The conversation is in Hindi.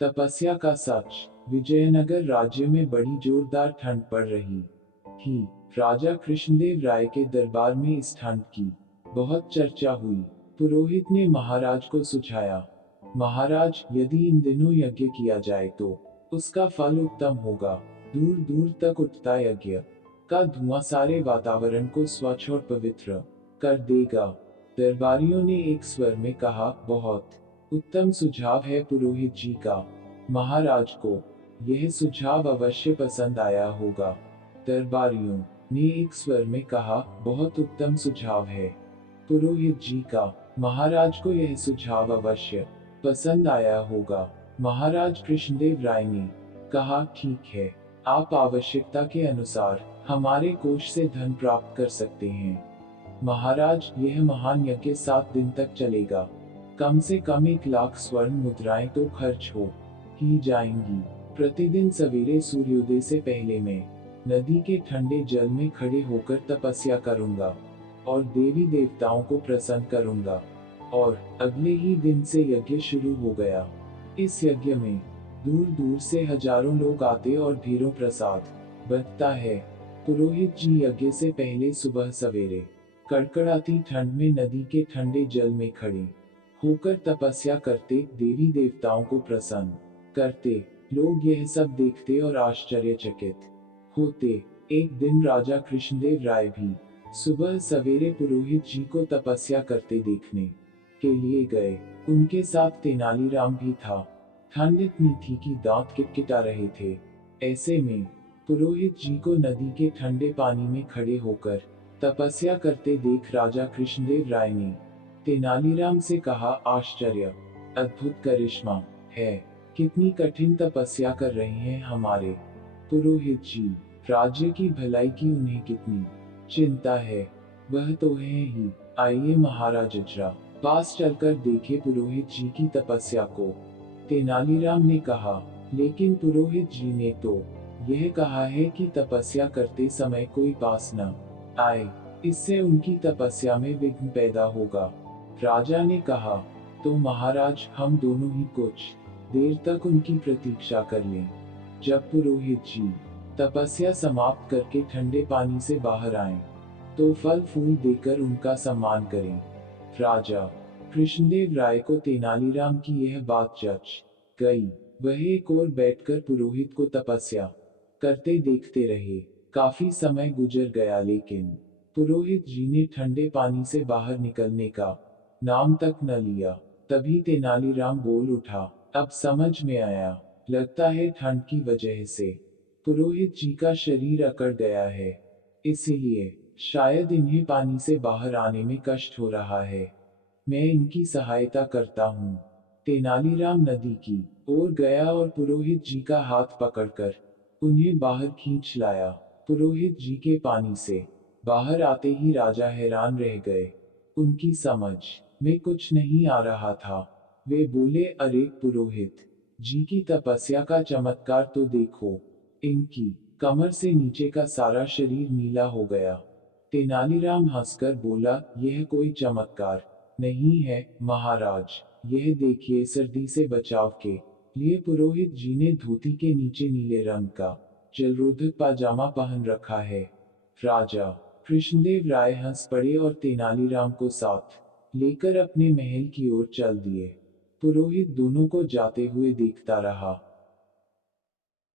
तपस्या का सच। विजयनगर राज्य में बड़ी जोरदार ठंड पड़ रही थी। राजा कृष्णदेव राय के दरबार में इस ठंड की बहुत चर्चा हुई। पुरोहित ने महाराज को सुझाया, महाराज, यदि इन दिनों यज्ञ किया जाए तो उसका फल उत्तम होगा। दूर दूर तक उठता यज्ञ का धुआं सारे वातावरण को स्वच्छ और पवित्र कर देगा। दरबारियों ने एक स्वर में कहा, बहुत उत्तम सुझाव है पुरोहित जी का। महाराज को यह सुझाव अवश्य पसंद आया होगा। दरबारियों ने एक स्वर में कहा, बहुत उत्तम सुझाव है पुरोहित जी का। महाराज को यह सुझाव अवश्य पसंद आया होगा। महाराज कृष्णदेव राय ने कहा, ठीक है, आप आवश्यकता के अनुसार हमारे कोष से धन प्राप्त कर सकते हैं। महाराज, यह महान यज्ञ 7 दिन तक चलेगा। कम से कम 1 लाख स्वर्ण मुद्राएं तो खर्च हो ही जाएंगी। प्रतिदिन सवेरे सूर्योदय से पहले मैं नदी के ठंडे जल में खड़े होकर तपस्या करूंगा और देवी देवताओं को प्रसन्न करूंगा। और अगले ही दिन से यज्ञ शुरू हो गया। इस यज्ञ में दूर दूर से हजारों लोग आते और ढेरों प्रसाद बंटता है। पुरोहित जी यज्ञ से पहले सुबह सवेरे कड़कड़ाती ठंड में नदी के ठंडे जल में खड़े होकर तपस्या करते, देवी देवताओं को प्रसन्न करते। लोग यह सब देखते और आश्चर्यचकित होते। एक दिन राजा कृष्णदेव राय भी सुबह सवेरे पुरोहित जी को तपस्या करते देखने के लिए गए। उनके साथ तेनालीराम भी था। ठंड इतनी थी कि दांत किटकिटा रहे थे। ऐसे में पुरोहित जी को नदी के ठंडे पानी में खड़े होकर तपस्या करते देख राजा कृष्णदेव राय ने तेनालीराम से कहा, आश्चर्य, अद्भुत करिश्मा है। कितनी कठिन तपस्या कर रहे हैं हमारे पुरोहित जी। राज्य की भलाई की उन्हें कितनी चिंता है, वह तो है ही। आइए महाराज जरा पास चलकर देखे पुरोहित जी की तपस्या को। तेनालीराम ने कहा। लेकिन पुरोहित जी ने तो यह कहा है कि तपस्या करते समय कोई पास न आए, इससे उनकी तपस्या में विघ्न पैदा होगा। राजा ने कहा, तो महाराज, हम दोनों ही कुछ देर तक उनकी प्रतीक्षा कर लें। जब पुरोहित जी तपस्या समाप्त करके ठंडे पानी से बाहर आए तो फल फूल देकर उनका सम्मान करें। राजा कृष्णदेव राय को तेनालीराम की यह बात जच गई। वह एक ओर बैठकर पुरोहित को तपस्या करते देखते रहे। काफी समय गुजर गया, लेकिन पुरोहित जी ने ठंडे पानी से बाहर निकलने का नाम तक न लिया। तभी तेनालीराम बोल उठा, अब समझ में आया, लगता है ठंड की वजह से पुरोहित जी का शरीर अकड़ गया है, इसीलिए शायद इन्हें पानी से बाहर आने में कष्ट हो रहा है। मैं इनकी सहायता करता हूँ। तेनालीराम नदी की ओर गया और पुरोहित जी का हाथ पकड़कर उन्हें बाहर खींच लाया। पुरोहित जी के पानी से बाहर आते ही राजा हैरान रह गए। उनकी समझ में कुछ नहीं आ रहा था। वे बोले, अरे पुरोहित जी की तपस्या का चमत्कार तो देखो। इनकी कमर से नीचे का सारा शरीर नीला हो गया। तेनालीराम हंसकर बोला, यह कोई चमत्कार नहीं है महाराज। यह देखिए, सर्दी से बचाव के लिए पुरोहित जी ने धोती के नीचे नीले रंग का जलरोधक पाजामा पहन रखा है। राजा कृष्णदेव राय हंस पड़े और तेनालीराम को साथ लेकर अपने महल की ओर चल दिए। पुरोहित दोनों को जाते हुए देखता रहा।